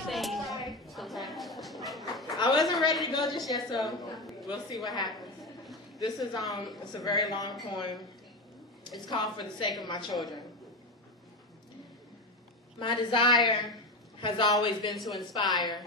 sing. I wasn't ready to go just yet, so we'll see what happens. This is it's a very long poem. It's called For the Sake of My Children. My desire has always been to inspire,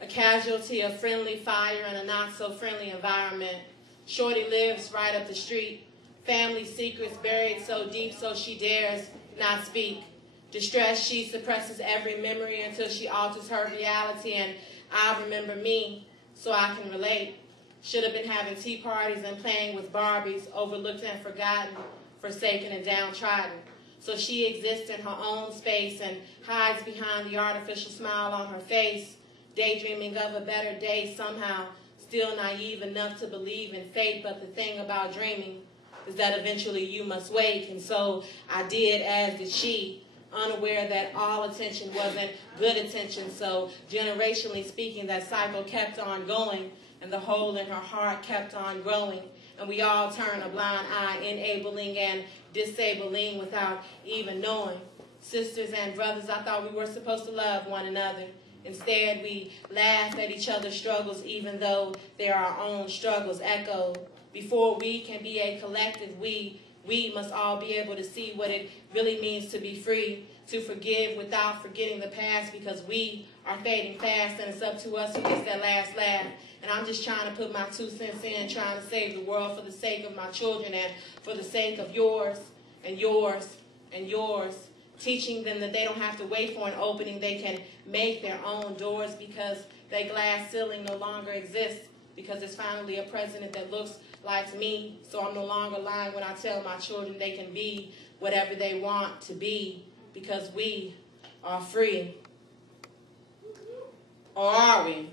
a casualty of friendly fire in a not-so-friendly environment. Shorty lives right up the street, family secrets buried so deep so she dares not speak. Distressed, she suppresses every memory until she alters her reality, and I remember me so I can relate. Should have been having tea parties and playing with Barbies, overlooked and forgotten, forsaken and downtrodden. So she exists in her own space and hides behind the artificial smile on her face, daydreaming of a better day somehow, still naive enough to believe in fate. But the thing about dreaming is that eventually you must wake, and so I did, as did she, unaware that all attention wasn't good attention. So generationally speaking, that cycle kept on going, and the hole in her heart kept on growing. And we all turn a blind eye, enabling and disabling without even knowing. Sisters and brothers, I thought we were supposed to love one another. Instead, we laugh at each other's struggles, even though they're our own struggles echoed. Before we can be a collective, we must all be able to see what it really means to be free, to forgive without forgetting the past, because we are fading fast, and it's up to us who gets that last laugh. And I'm just trying to put my 2 cents in, trying to save the world for the sake of my children and for the sake of yours and yours and yours. Teaching them that they don't have to wait for an opening. They can make their own doors, because that glass ceiling no longer exists, because there's finally a president that looks like me. So I'm no longer lying when I tell my children they can be whatever they want to be, because we are free. Or are we?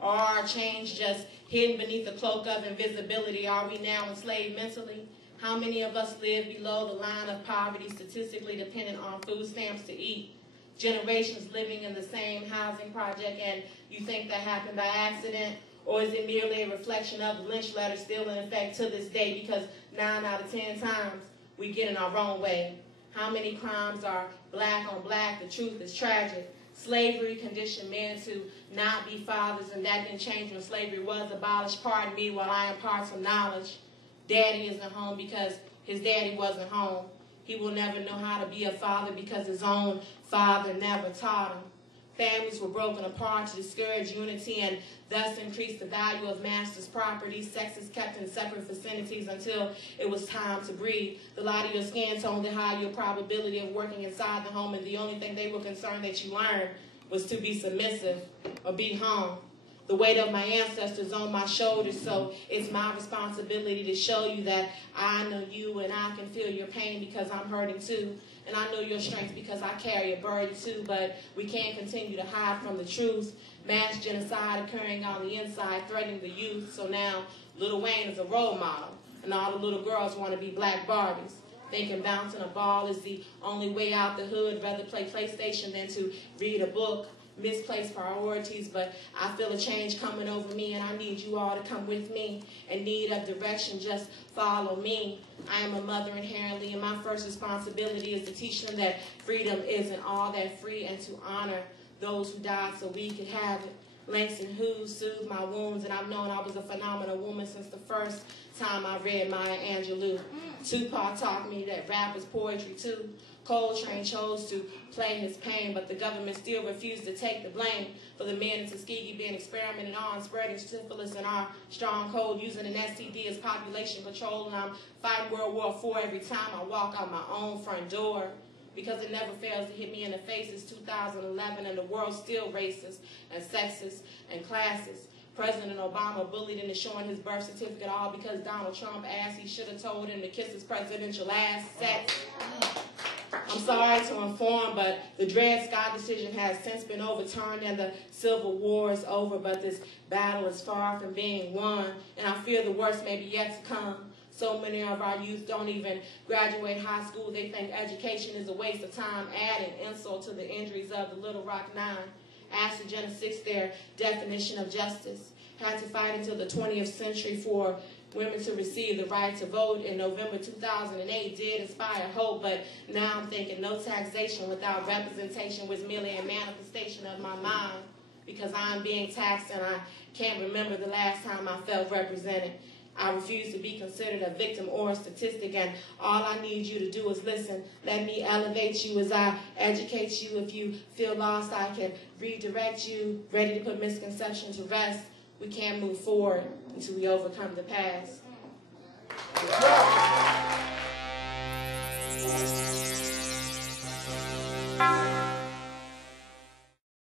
Or are change just hidden beneath the cloak of invisibility? Are we now enslaved mentally? How many of us live below the line of poverty, statistically dependent on food stamps to eat? Generations living in the same housing project, and you think that happened by accident? Or is it merely a reflection of the lynch letter still in effect to this day, because 9 out of 10 times we get in our own way? How many crimes are black on black? The truth is tragic. Slavery conditioned men to not be fathers, and that didn't change when slavery was abolished. Pardon me while I impart some knowledge. Daddy isn't home because his daddy wasn't home. He will never know how to be a father because his own father never taught him. Families were broken apart to discourage unity and thus increase the value of master's property. Sexes kept in separate vicinities until it was time to breed. The light of your skin tone, the high your probability of working inside the home, and the only thing they were concerned that you learned was to be submissive or be home. The weight of my ancestors on my shoulders, so it's my responsibility to show you that I know you and I can feel your pain because I'm hurting too. And I know your strength because I carry a burden too, but we can't continue to hide from the truth. Mass genocide occurring on the inside, threatening the youth. So now Lil Wayne is a role model, and all the little girls want to be black Barbies. Thinking bouncing a ball is the only way out the hood, rather play PlayStation than to read a book. Misplaced priorities, but I feel a change coming over me, and I need you all to come with me. In need of direction, just follow me. I am a mother inherently, and my first responsibility is to teach them that freedom isn't all that free, and to honor those who died so we could have it. Langston Hughes soothed my wounds, and I've known I was a phenomenal woman since the first time I read Maya Angelou. Tupac taught me that rap was poetry too. Coltrane chose to play his pain, but the government still refused to take the blame for the men in Tuskegee being experimented on, spreading syphilis in our stronghold, using an STD as population control, and I'm fighting World War IV every time I walk out my own front door, because it never fails to hit me in the face. It's 2011, and the world's still racist and sexist and classist. President Obama bullied into showing his birth certificate, all because Donald Trump asked he should have told him to kiss his presidential ass. Sex. I'm sorry to inform, but the Dred Scott decision has since been overturned and the Civil War is over, but this battle is far from being won, and I fear the worst may be yet to come. So many of our youth don't even graduate high school. They think education is a waste of time, adding insult to the injuries of the Little Rock Nine. Asked the Gen 6 their definition of justice. Had to fight until the 20th century for women to receive the right to vote in November 2008 did inspire hope, but now I'm thinking no taxation without representation was merely a manifestation of my mind, because I'm being taxed and I can't remember the last time I felt represented. I refuse to be considered a victim or a statistic, and all I need you to do is listen. Let me elevate you as I educate you. If you feel lost, I can redirect you, ready to put misconceptions to rest. We can't move forward until we overcome the past.